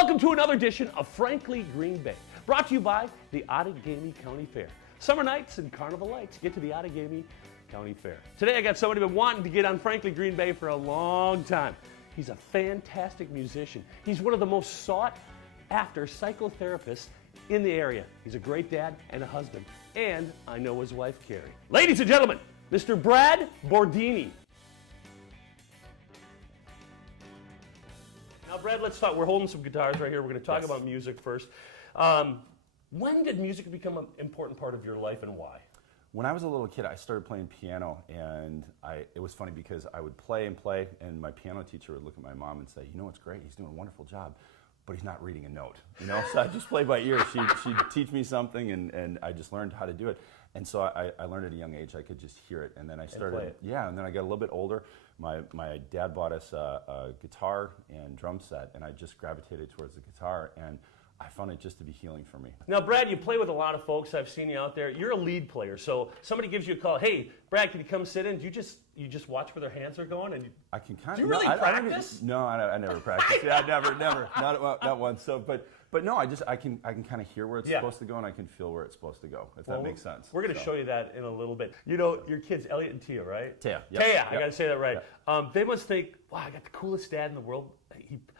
Welcome to another edition of Frankly Green Bay, brought to you by the Outagamie County Fair. Summer nights and carnival lights, get to the Outagamie County Fair. Today I got somebody been wanting to get on Frankly Green Bay for a long time. He's a fantastic musician. He's one of the most sought after psychotherapists in the area. He's a great dad and a husband, and I know his wife Carrie. Ladies and gentlemen, Mr. Brad Bordini. Now, Brad, let's talk. We're holding some guitars right here. We're going to talk about music first. When did music become an important part of your life, and why? When I was a little kid, I started playing piano, and it was funny because I would play, and my piano teacher would look at my mom and say, "You know what's great? He's doing a wonderful job, but he's not reading a note." You know, so I just played by ear. She'd teach me something, and I just learned how to do it. And so I learned at a young age I could just hear it, and then I started. And then I got a little bit older. My dad bought us a guitar and drum set, and I just gravitated towards the guitar, and I found it just to be healing for me. Now, Brad, you play with a lot of folks. I've seen you out there. You're a lead player, so somebody gives you a call. Hey, Brad, can you come sit in? Do you just watch where their hands are going? And I can kind of. Do you really practice? I never practice. Yeah, never, not once. So, but no, I can kind of hear where it's supposed to go, and I can feel where it's supposed to go. If that makes sense. We're going to show you that in a little bit. You know, your kids, Elliot and Tia, right? Tia. I got to say that right. They must think, wow, I got the coolest dad in the world.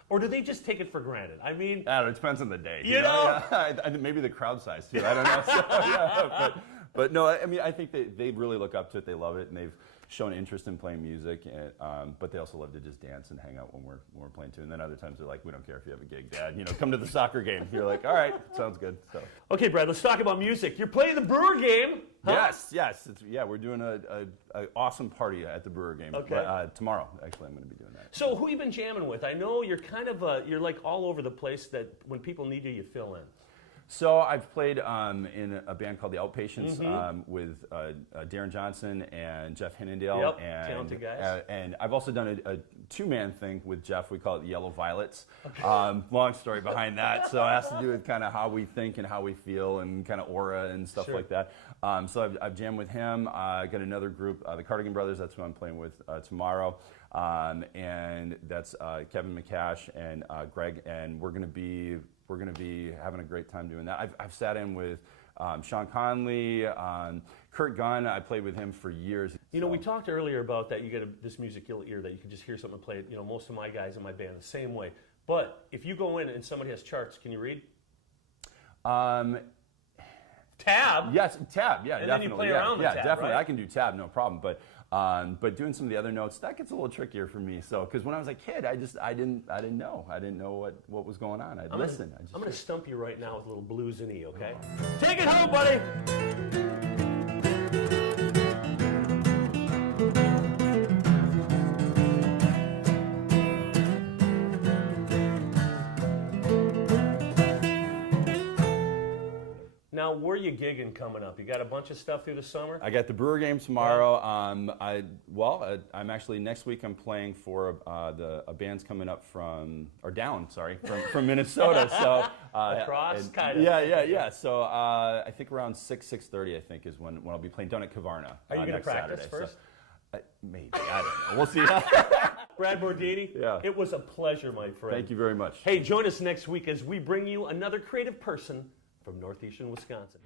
Or do they just take it for granted? I mean, I don't know, it depends on the day. You know? Yeah, maybe the crowd size too. I don't know. So, but no, I mean, I think they really look up to it. They love it, and they've shown interest in playing music. And, but they also love to just dance and hang out when we're playing too. And then other times they're like, "We don't care if you have a gig, Dad. You know, come to the soccer game." You're like, "All right, sounds good." So. Okay, Brad, let's talk about music. You're playing the Brewer game. Huh? Yes. We're doing an awesome party at the Brewer game. Okay. Tomorrow, actually, I'm going to be doing that. So who you been jamming with? I know you're kind of you're like all over the place. That when people need you, you fill in. So I've played in a band called the Outpatients with Darren Johnson and Jeff Hinnendale. Yep, talented guys. And I've also done a two-man thing with Jeff. We call it the Yellow Violets. Okay. Long story behind that. So it has to do with kind of how we think and how we feel and kind of aura and stuff like that. So I've jammed with him. I got another group, the Cardigan Brothers. That's who I'm playing with tomorrow. And that's Kevin McCash and Greg. And we're going to be having a great time doing that. I've sat in with Sean Conley, Kurt Gunn. I played with him for years. You know, we talked earlier about that. You get this musical ear that you can just hear something play. You know, most of my guys in my band the same way. But if you go in and somebody has charts, can you read? Tab. Yes, tab. Yeah, and definitely. Then you play around the tab, definitely. Right? I can do tab, no problem. But doing some of the other notes, that gets a little trickier for me. So, because when I was a kid, I didn't know what was going on. I'd listen. I'm going to stump you right now with a little blues and E, okay? Take it home, buddy. Now, where are you gigging coming up? You got a bunch of stuff through the summer? I got the Brewer game tomorrow. I'm actually next week. I'm playing for a band's coming up from Minnesota. So across, kind of. Yeah. So I think around 6:30. I think is when I'll be playing down at Kavarna. Are you going to practice Saturday, first? So, maybe, I don't know. We'll see. Brad Bordini, it was a pleasure, my friend. Thank you very much. Hey, join us next week as we bring you another creative person from northeastern Wisconsin.